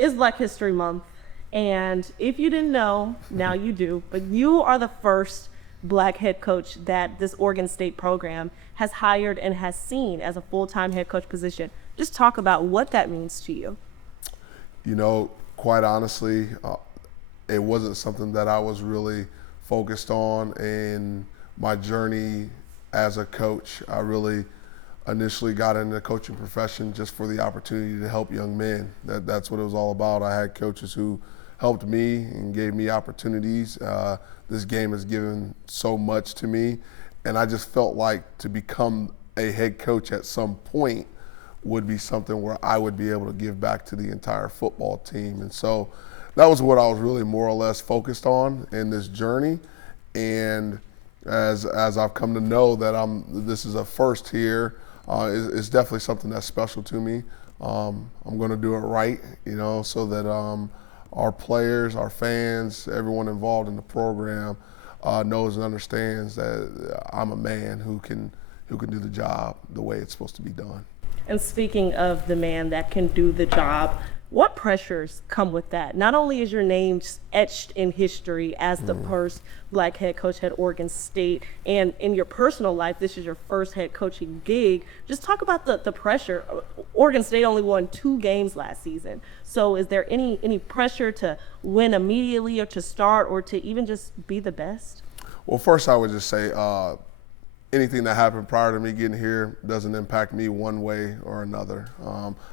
It's Black History Month, and if you didn't know, now you do, but you are the first Black head coach that this Oregon State program has hired and has seen as a full-time head coach position. Just talk about what that means to you. You know, quite honestly, it wasn't something that I was really focused on in my journey as a coach. I really initially got into the coaching profession just for the opportunity to help young men. That's what it was all about. I had coaches who helped me and gave me opportunities. This game has given so much to me, and I just felt like to become a head coach at some point would be something where I would be able to give back to the entire football team. And so that was what I was really more or less focused on in this journey. And as I've come to know that this is a first here, it's definitely something that's special to me. I'm going to do it right, so that our players, our fans, everyone involved in the program knows and understands that I'm a man who can do the job the way it's supposed to be done. And speaking of the man that can do the job, what pressures come with that? Not only is your name etched in history as the first Black head coach at Oregon State, and in your personal life, this is your first head coaching gig. Just talk about the pressure. Oregon State only won 2 games last season. So is there any pressure to win immediately or to start or to even just be the best? Well, first I would just say anything that happened prior to me getting here doesn't impact me one way or another.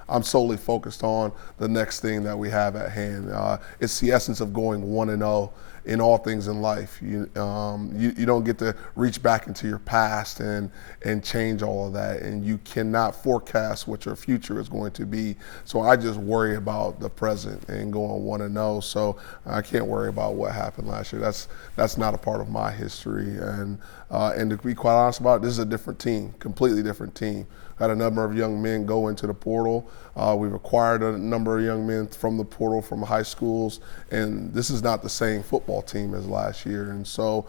I'm solely focused on the next thing that we have at hand. It's the essence of going 1-0 in all things in life. You don't get to reach back into your past and change all of that, and you cannot forecast what your future is going to be. So I just worry about the present and going 1-0. So I can't worry about what happened last year. That's not a part of my history. And to be quite honest about it, this is a different team, completely different team. Had a number of young men go into the portal. We've acquired a number of young men from the portal from high schools, and this is not the same football team as last year. And so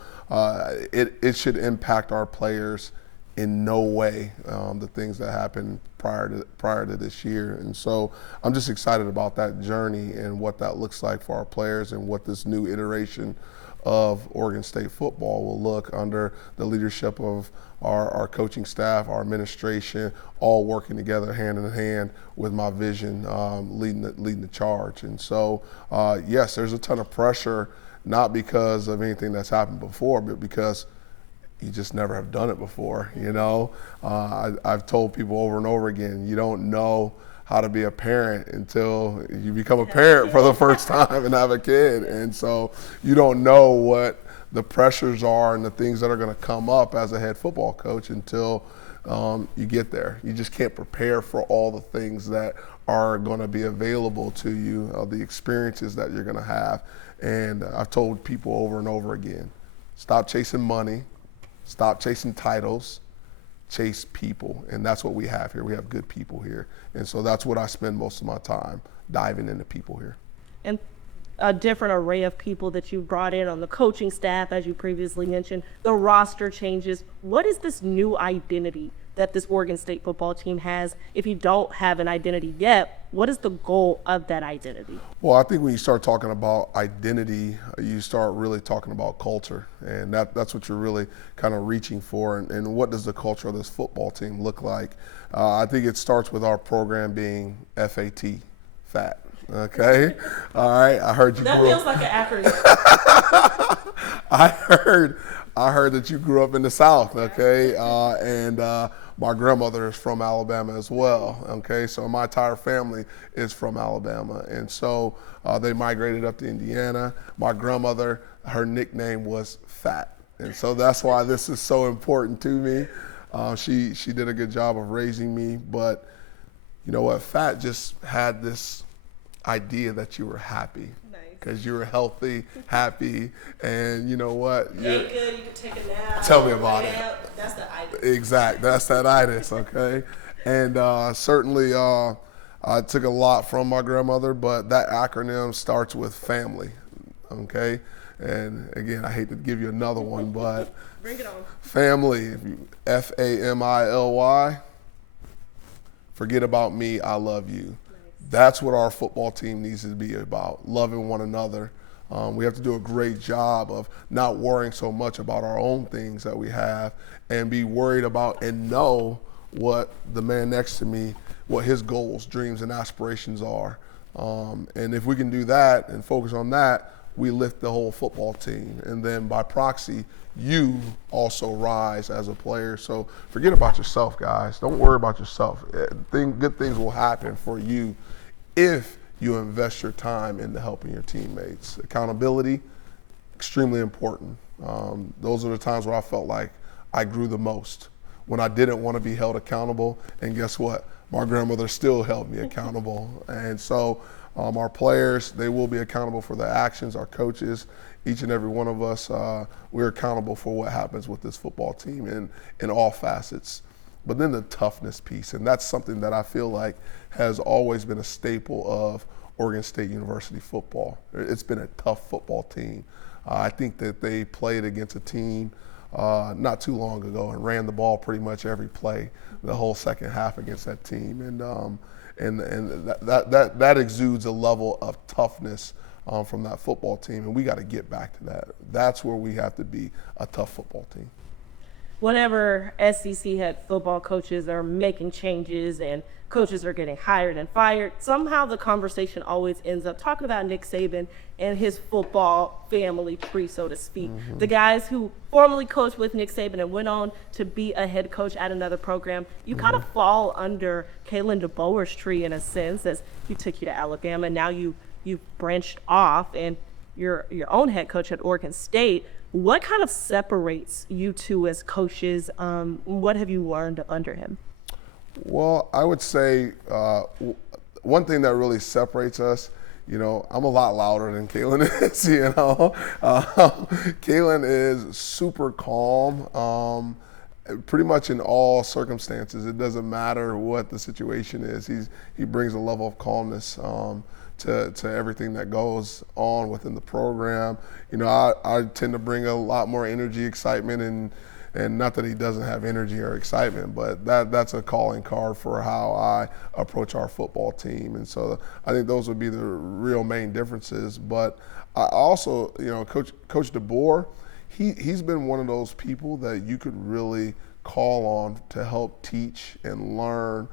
it should impact our players in no way, the things that happened prior to this year. And so I'm just excited about that journey and what that looks like for our players and what this new iteration of Oregon State football will look under the leadership of our coaching staff, our administration, all working together hand in hand with my vision, leading the charge. And so, yes, there's a ton of pressure, not because of anything that's happened before, but because you just never have done it before. I've told people over and over again, you don't know how to be a parent until you become a parent for the first time and have a kid. And so you don't know what the pressures are and the things that are going to come up as a head football coach until you get there. You just can't prepare for all the things that are going to be available to you, the experiences that you're going to have. And I've told people over and over again, stop chasing money, stop chasing titles, chase people. And that's what we have here. We have good people here. And so that's what I spend most of my time, diving into people here. And a different array of people that you've brought in on the coaching staff, as you previously mentioned, the roster changes. What is this new identity that this Oregon State football team has? If you don't have an identity yet, what is the goal of that identity? Well, I think when you start talking about identity, you start really talking about culture, and that's what you're really kind of reaching for. And what does the culture of this football team look like? I think it starts with our program being FAT, fat. Okay, all right. I heard you. That feels like an acronym. I heard that you grew up in the South. Okay, and my grandmother is from Alabama as well. Okay, so my entire family is from Alabama, and so they migrated up to Indiana. My grandmother, her nickname was Fat, and so that's why this is so important to me. She did a good job of raising me, but you know what? Fat just had this idea that you were happy because you were healthy, happy, and you know what? You ate good, you could take a nap. Tell me about it. That's the itis. Exact. That's that itis, okay? And certainly I took a lot from my grandmother, but that acronym starts with family, okay? And again, I hate to give you another one, but bring it on. Family, FAMILY, forget about me, I love you. That's what our football team needs to be about, loving one another. We have to do a great job of not worrying so much about our own things that we have and be worried about and know what the man next to me, what his goals, dreams, and aspirations are. And if we can do that and focus on that, we lift the whole football team. And then by proxy, you also rise as a player. So forget about yourself, guys. Don't worry about yourself. Good things will happen for you if you invest your time into helping your teammates. Accountability, extremely important. Those are the times where I felt like I grew the most, when I didn't want to be held accountable. And guess what? My grandmother still held me accountable. And so our players, they will be accountable for their actions. Our coaches, each and every one of us, we're accountable for what happens with this football team in all facets. But then the toughness piece, and that's something that I feel like has always been a staple of Oregon State University football. It's been a tough football team. I think that they played against a team not too long ago and ran the ball pretty much every play, the whole second half against that team. And that exudes a level of toughness from that football team, and we got to get back to that. That's where we have to be, a tough football team. Whenever SEC head football coaches are making changes and coaches are getting hired and fired, somehow the conversation always ends up talking about Nick Saban and his football family tree, so to speak. The guys who formerly coached with Nick Saban and went on to be a head coach at another program, you kind of fall under Kalen DeBoer's tree in a sense, as he took you to Alabama. Now you've branched off and you're your own head coach at Oregon State. What kind of separates you two as coaches? What have you learned under him? Well, I would say one thing that really separates us, I'm a lot louder than Kalen is, Kalen is super calm, pretty much in all circumstances. It doesn't matter what the situation is. He brings a level of calmness to everything that goes on within the program. I tend to bring a lot more energy, excitement, and not that he doesn't have energy or excitement, but that's a calling card for how I approach our football team. And so I think those would be the real main differences. But I also, Coach DeBoer, he's been one of those people that you could really call on to help teach and learn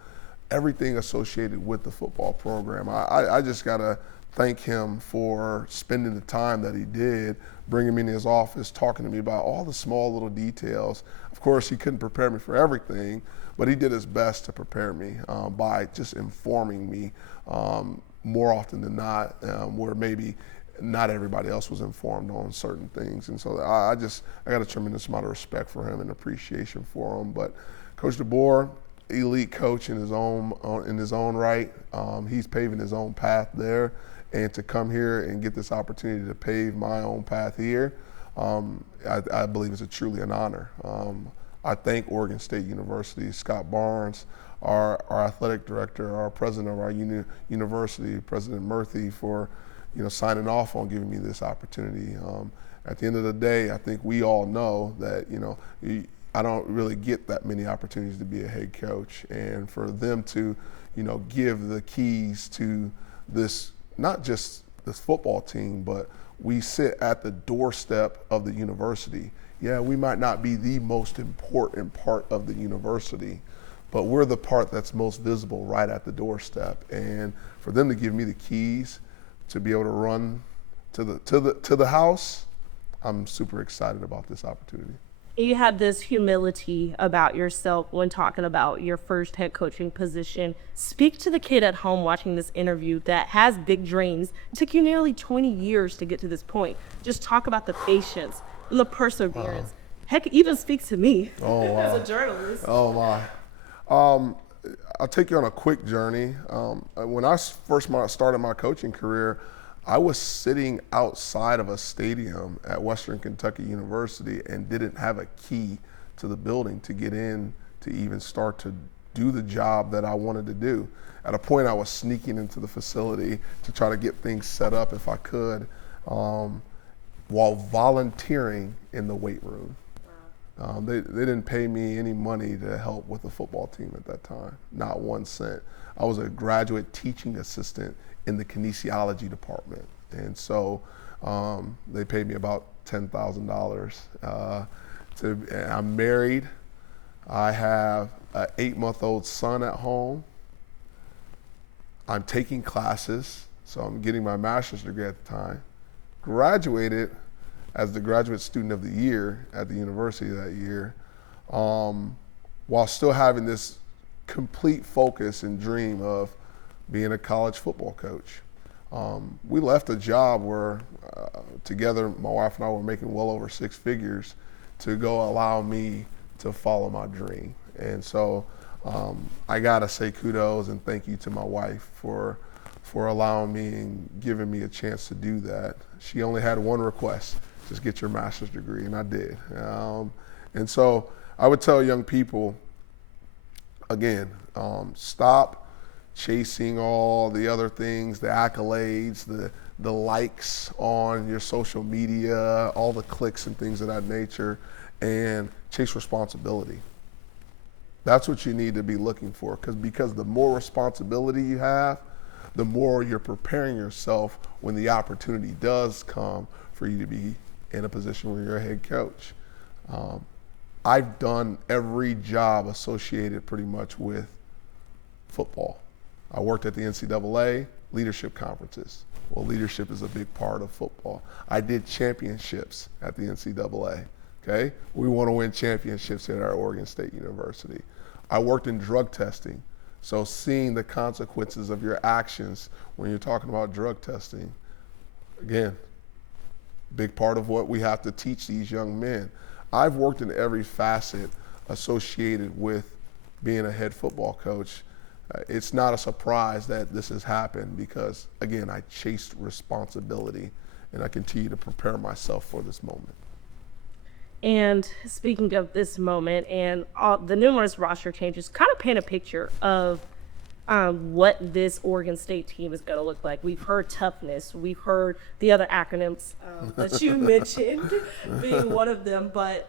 everything associated with the football program. I just got to thank him for spending the time that he did, bringing me in his office, talking to me about all the small little details. Of course, he couldn't prepare me for everything, but he did his best to prepare me by just informing me more often than not, where maybe not everybody else was informed on certain things. And so I got a tremendous amount of respect for him and appreciation for him. But Coach DeBoer, elite coach in his own right. He's paving his own path there, and to come here and get this opportunity to pave my own path here, I believe it's truly an honor. I thank Oregon State University, Scott Barnes, our athletic director, our president of our university, President Murthy, for signing off on giving me this opportunity. At the end of the day, I think we all know that I don't really get that many opportunities to be a head coach, and for them to, give the keys to this, not just this football team, but we sit at the doorstep of the university. Yeah, we might not be the most important part of the university, but we're the part that's most visible right at the doorstep. And for them to give me the keys to be able to run to the house, I'm super excited about this opportunity. You had this humility about yourself when talking about your first head coaching position. Speak to the kid at home watching this interview that has big dreams. It took you nearly 20 years to get to this point. Just talk about the patience and the perseverance. Heck, even speak to me as a journalist. Oh, my. I'll take you on a quick journey. When I first started my coaching career, I was sitting outside of a stadium at Western Kentucky University and didn't have a key to the building to get in to even start to do the job that I wanted to do. At a point, I was sneaking into the facility to try to get things set up if I could, while volunteering in the weight room. They didn't pay me any money to help with the football team at that time, not 1 cent. I was a graduate teaching assistant in the kinesiology department. And so they paid me about $10,000. I'm married. I have an 8-month-old son at home. I'm taking classes, so I'm getting my master's degree at the time. Graduated as the graduate student of the year at the university that year, while still having this complete focus and dream of being a college football coach. We left a job where together my wife and I were making well over 6 figures to go allow me to follow my dream. And so I gotta say kudos and thank you to my wife for allowing me and giving me a chance to do that. She only had one request: just get your master's degree, and I did. And so I would tell young people, again, stop chasing all the other things, the accolades, the likes on your social media, all the clicks and things of that nature, and chase responsibility. That's what you need to be looking for, because the more responsibility you have, the more you're preparing yourself when the opportunity does come for you to be in a position where you're a head coach. I've done every job associated pretty much with football. I worked at the NCAA leadership conferences. Well, leadership is a big part of football. I did championships at the NCAA. Okay, we want to win championships at our Oregon State University. I worked in drug testing, so seeing the consequences of your actions when you're talking about drug testing, again, big part of what we have to teach these young men. I've worked in every facet associated with being a head football coach. It's not a surprise that this has happened because, again, I chased responsibility and I continue to prepare myself for this moment. And speaking of this moment and all the numerous roster changes, kind of paint a picture of what this Oregon State team is going to look like. We've heard toughness. We've heard the other acronyms that you mentioned being one of them. But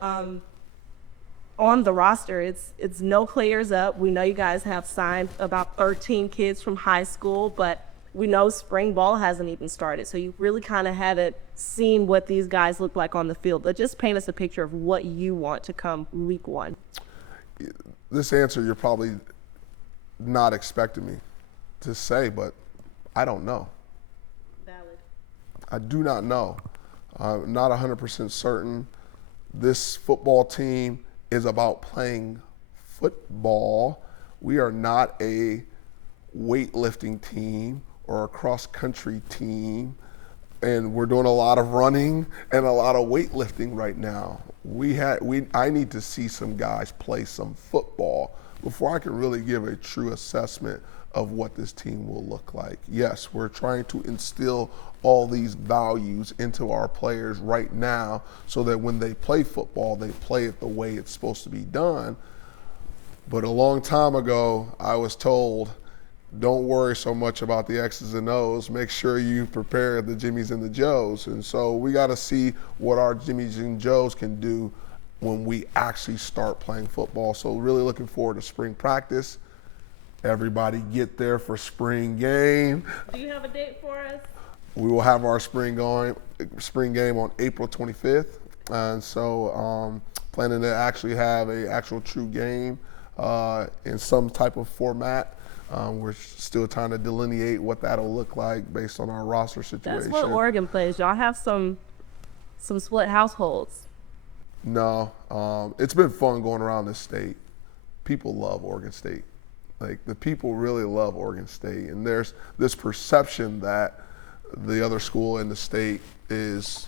on the roster, it's no players up. We know you guys have signed about 13 kids from high school, but we know spring ball hasn't even started. So you really kind of haven't seen what these guys look like on the field. But just paint us a picture of what you want to come week 1. This answer you're probably not expecting me to say, but I don't know. Valid. I do not know. I'm not 100% certain. This football team is about playing football. We are not a weightlifting team or a cross-country team, and we're doing a lot of running and a lot of weightlifting right now. I need to see some guys play some football before I can really give a true assessment of what this team will look like. Yes, we're trying to instill all these values into our players right now so that when they play football, they play it the way it's supposed to be done. But a long time ago, I was told, don't worry so much about the X's and O's. Make sure you prepare the Jimmies and the Joes. And so we got to see what our Jimmies and Joes can do when we actually start playing football. So really looking forward to spring practice. Everybody get there for spring game. Do you have a date for us? We will have our spring game on April 25th. And so planning to actually have an actual true game in some type of format. We're still trying to delineate what that'll look like based on our roster situation. That's what Oregon plays. Y'all have some split households. No, it's been fun going around this state. People love Oregon State. Like, the people really love Oregon State. And there's this perception that the other school in the state is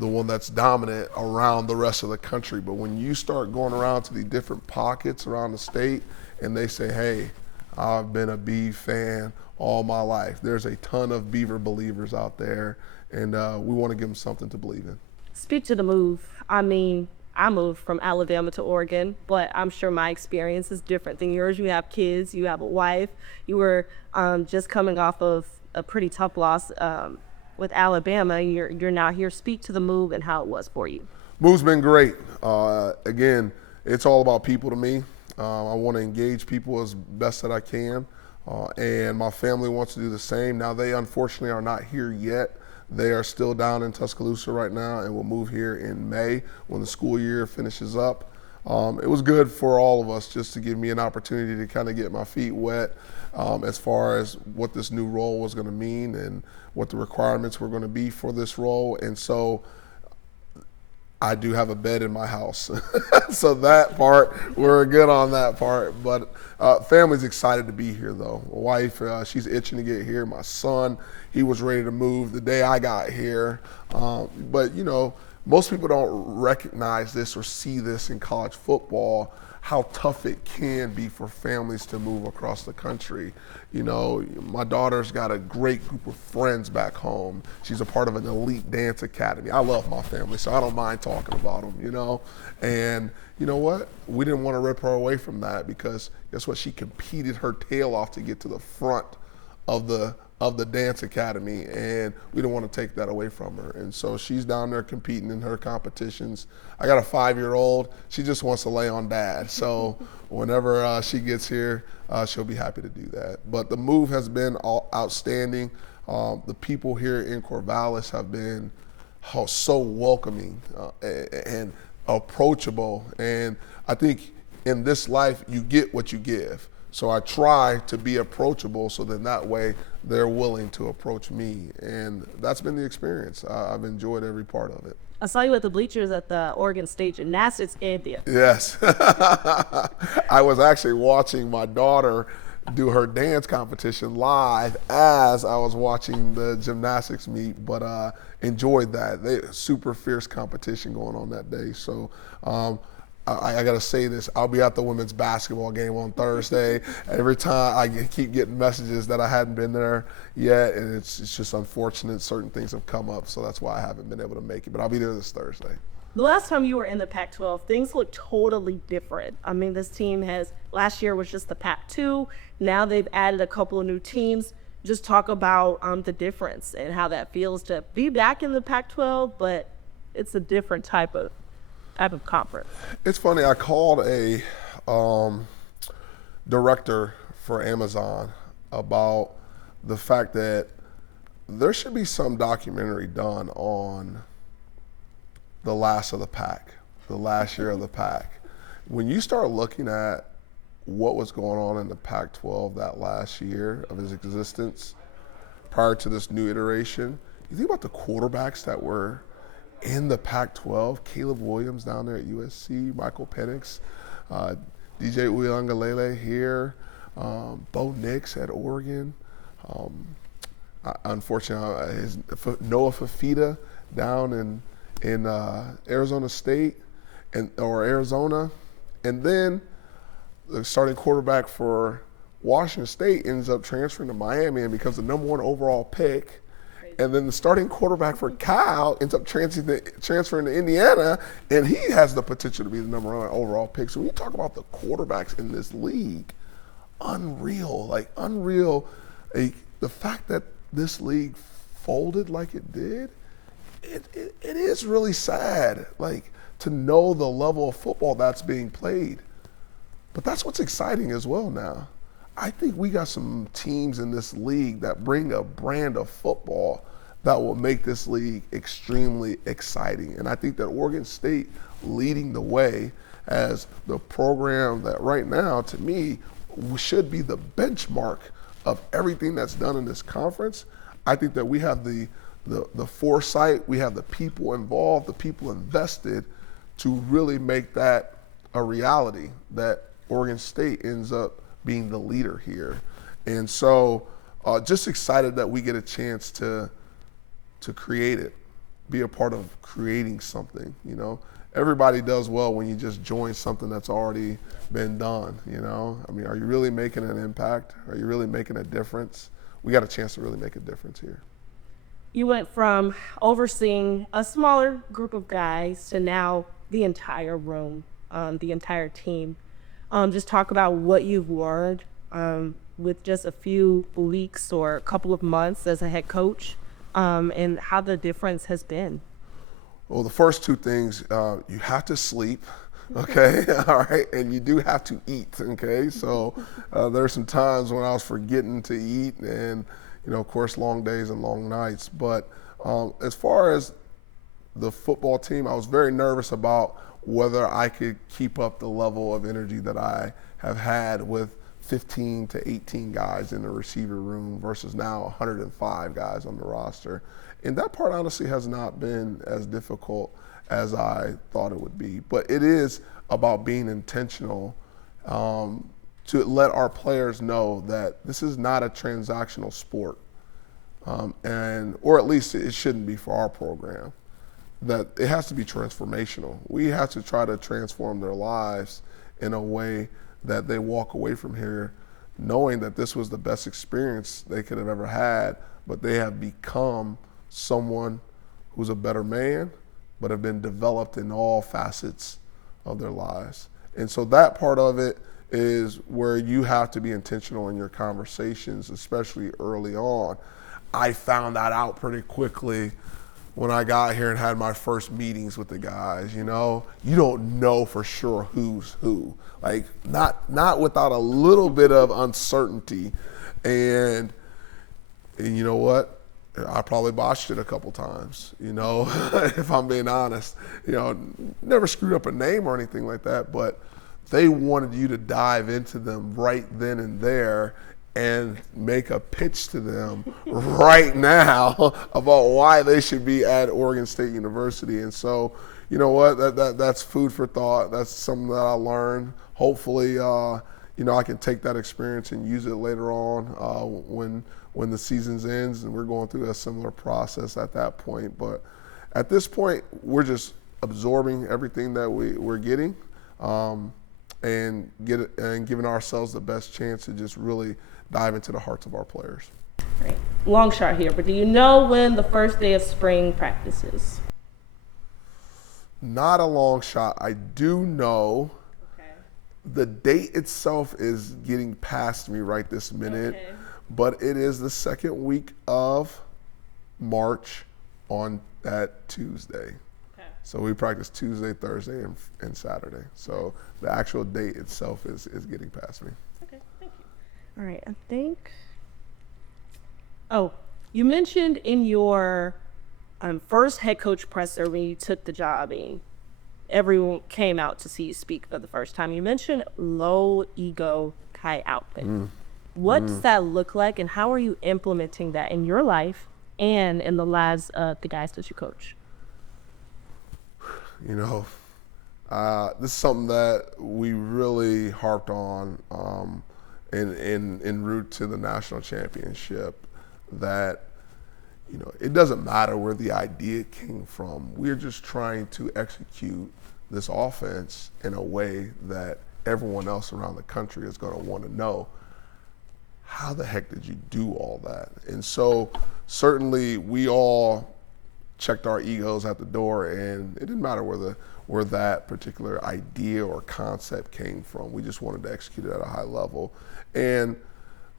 the one that's dominant around the rest of the country. But when you start going around to the different pockets around the state and they say, hey, I've been a Beav fan all my life. There's a ton of Beaver believers out there, and we want to give them something to believe in. Speak to the move. I mean, I moved from Alabama to Oregon, but I'm sure my experience is different than yours. You have kids, you have a wife. You were just coming off of a pretty tough loss with Alabama. You're now here. Speak to the move and how it was for you. Move's been great. Again, it's all about people to me. I want to engage people as best that I can. And my family wants to do the same. Now, they unfortunately are not here yet. They are still down in Tuscaloosa right now and will move here in May when the school year finishes up. It was good for all of us just to give me an opportunity to kind of get my feet wet as far as what this new role was going to mean and what the requirements were going to be for this role. And so I do have a bed in my house. So that part, we're good on that part. But family's excited to be here, though. My wife, she's itching to get here. My son, he was ready to move the day I got here. But, you know, most people don't recognize this or see this in college football, how tough it can be for families to move across the country. You know, my daughter's got a great group of friends back home. She's a part of an elite dance academy. I love my family, so I don't mind talking about them, you know. And you know what? We didn't want to rip her away from that because guess what? She competed her tail off to get to the front of the dance academy, and we don't want to take that away from her. And so she's down there competing in her competitions. I got a 5-year-old. She just wants to lay on dad. So whenever she gets here, she'll be happy to do that. But the move has been outstanding. The people here in Corvallis have been so welcoming and approachable. And I think in this life, you get what you give. So I try to be approachable so then that way they're willing to approach me. And that's been the experience. I've enjoyed every part of it. I saw you at the bleachers at the Oregon State Gymnastics game. Yes. I was actually watching my daughter do her dance competition live as I was watching the gymnastics meet, but enjoyed that. Super fierce competition going on that day. So I got to say this, I'll be at the women's basketball game on Thursday. Every time I keep getting messages that I hadn't been there yet, and it's just unfortunate certain things have come up, so that's why I haven't been able to make it. But I'll be there this Thursday. The last time you were in the Pac-12, things look totally different. I mean, this team last year was just the Pac-2. Now they've added a couple of new teams. Just talk about the difference and how that feels to be back in the Pac-12, but it's a different type of conference. It's funny, I called a director for Amazon about the fact that there should be some documentary done on the last of the pack, the last year of the pack. When you start looking at what was going on in the Pac-12 that last year of its existence prior to this new iteration, you think about the quarterbacks that were in the Pac-12, Caleb Williams down there at USC, Michael Penix, DJ Uiagalelei here, Bo Nix at Oregon. Unfortunately, Noah Fafita down in Arizona State or Arizona. And then the starting quarterback for Washington State ends up transferring to Miami and becomes the #1 overall pick. And then the starting quarterback for Cal ends up transferring to Indiana, and he has the potential to be the #1 overall pick. So when you talk about the quarterbacks in this league, unreal. The fact that this league folded like it did, it is really sad, to know the level of football that's being played. But that's what's exciting as well now. I think we got some teams in this league that bring a brand of football that will make this league extremely exciting. And I think that Oregon State leading the way as the program that right now, to me, should be the benchmark of everything that's done in this conference. I think that we have the foresight, we have the people involved, the people invested to really make that a reality, that Oregon State ends up being the leader here. And so just excited that we get a chance to create it, be a part of creating something, Everybody does well when you just join something that's already been done, I mean, are you really making an impact? Are you really making a difference? We got a chance to really make a difference here. You went from overseeing a smaller group of guys to now the entire room, the entire team. Just talk about what you've learned with just a few weeks or a couple of months as a head coach, and how the difference has been. Well, the first two things, you have to sleep okay, all right, and you do have to eat, okay? So there's some times when I was forgetting to eat, and of course, long days and long nights. But as far as the football team, I was very nervous about whether I could keep up the level of energy that I have had with 15 to 18 guys in the receiver room versus now 105 guys on the roster. And that part honestly has not been as difficult as I thought it would be. But it is about being intentional to let our players know that this is not a transactional sport. Or at least it shouldn't be for our program. That it has to be transformational. We have to try to transform their lives in a way that they walk away from here knowing that this was the best experience they could have ever had, but they have become someone who's a better man, but have been developed in all facets of their lives. And so that part of it is where you have to be intentional in your conversations, especially early on. I found that out pretty quickly when I got here and had my first meetings with the guys. You don't know for sure who's who. Like not without a little bit of uncertainty. And you know what? I probably botched it a couple times, if I'm being honest. Never screwed up a name or anything like that, but they wanted you to dive into them right then and there and make a pitch to them right now about why they should be at Oregon State University. And so, you know what, that's food for thought. That's something that I learned. Hopefully, I can take that experience and use it later on when the season ends and we're going through a similar process at that point. But at this point, we're just absorbing everything that we're getting and giving ourselves the best chance to just really dive into the hearts of our players. Right. Long shot here, but do you know when the first day of spring practice is? Not a long shot. I do know the date itself is getting past me right this minute, but it is the second week of March on that Tuesday. So we practice Tuesday, Thursday, and Saturday. So the actual date itself is getting past me. Okay, thank you. All right, I think. Oh, you mentioned in your first head coach presser when you took the job and everyone came out to see you speak for the first time. You mentioned low ego high output. What does that look like, and how are you implementing that in your life and in the lives of the guys that you coach? This is something that we really harped on en route to the national championship, that it doesn't matter where the idea came from. We're just trying to execute this offense in a way that everyone else around the country is going to want to know, how the heck did you do all that? And so certainly we all checked our egos at the door, and it didn't matter where that particular idea or concept came from. We just wanted to execute it at a high level. And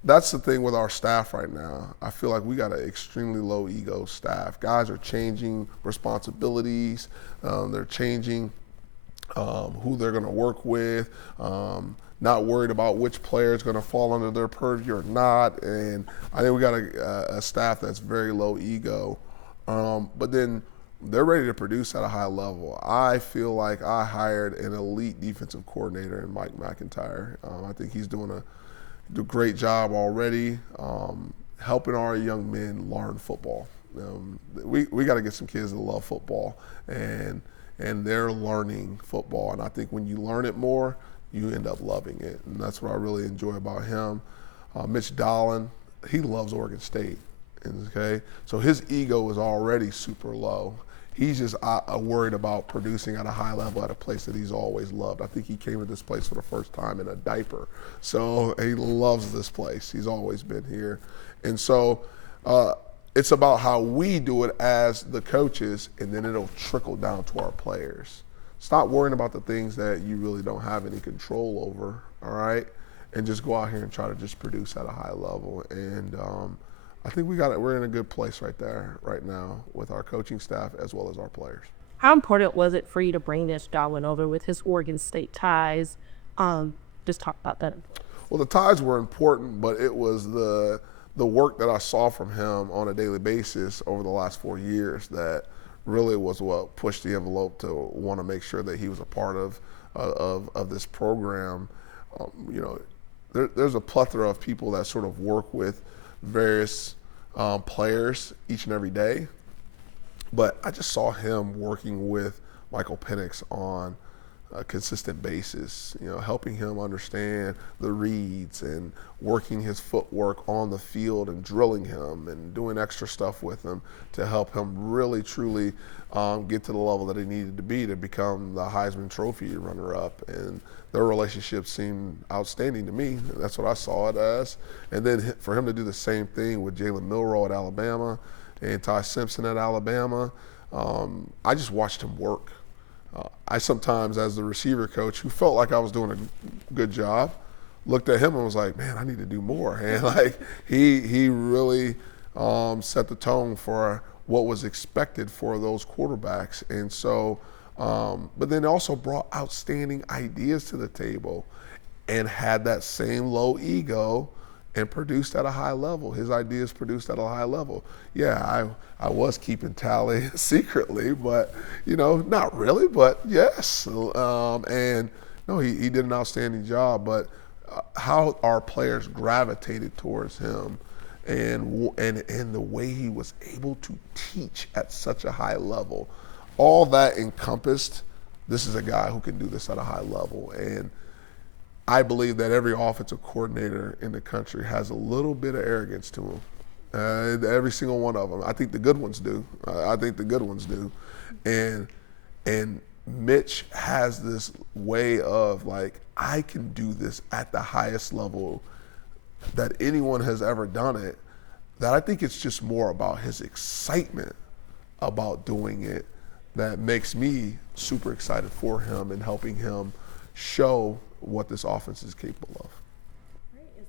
that's the thing with our staff right now. I feel like we got an extremely low ego staff. Guys are changing responsibilities. They're changing who they're going to work with. Not worried about which player is going to fall under their purview or not. And I think we got a staff that's very low ego. But then they're ready to produce at a high level. I feel like I hired an elite defensive coordinator in Mike McIntyre. I think he's doing a great job already, helping our young men learn football. We got to get some kids that love football, and they're learning football. And I think when you learn it more, you end up loving it. And that's what I really enjoy about him. Mitch Dolan, he loves Oregon State. Okay, so his ego is already super low. He's just worried about producing at a high level at a place that he's always loved. I think he came to this place for the first time in a diaper. So he loves this place. He's always been here. And so it's about how we do it as the coaches, and then it'll trickle down to our players. Stop worrying about the things that you really don't have any control over, all right? And just go out here and try to just produce at a high level. And I think we're in a good place right there right now with our coaching staff as well as our players. How important was it for you to bring this Darwin over with his Oregon State ties? Just talk about that. Well, the ties were important, but it was the work that I saw from him on a daily basis over the last 4 years that really was what pushed the envelope to want to make sure that he was a part of this program. You know, there's a plethora of people that sort of work with various players each and every day, but I just saw him working with Michael Penix on a consistent basis, you know, helping him understand the reads and working his footwork on the field and drilling him and doing extra stuff with him to help him really truly get to the level that he needed to be to become the Heisman Trophy runner-up. And their relationship seemed outstanding to me. That's what I saw it as. And then for him to do the same thing with Jalen Milroe at Alabama and Ty Simpson at Alabama, I just watched him work. I sometimes, as the receiver coach, who felt like I was doing a good job, looked at him and was like, man, I need to do more. And like he really set the tone for what was expected for those quarterbacks. And so, but then also brought outstanding ideas to the table and had that same low ego and produced at a high level. His ideas produced at a high level. Yeah, I was keeping tally secretly, but, you know, not really, but yes. And no, he did an outstanding job, but how our players gravitated towards him and the way he was able to teach at such a high level, all that encompassed, this is a guy who can do this at a high level. And I believe that every offensive coordinator in the country has a little bit of arrogance to him. Every single one of them. I think the good ones do. And Mitch has this way of like, I can do this at the highest level that anyone has ever done it, that I think it's just more about his excitement about doing it that makes me super excited for him and helping him show what this offense is capable of.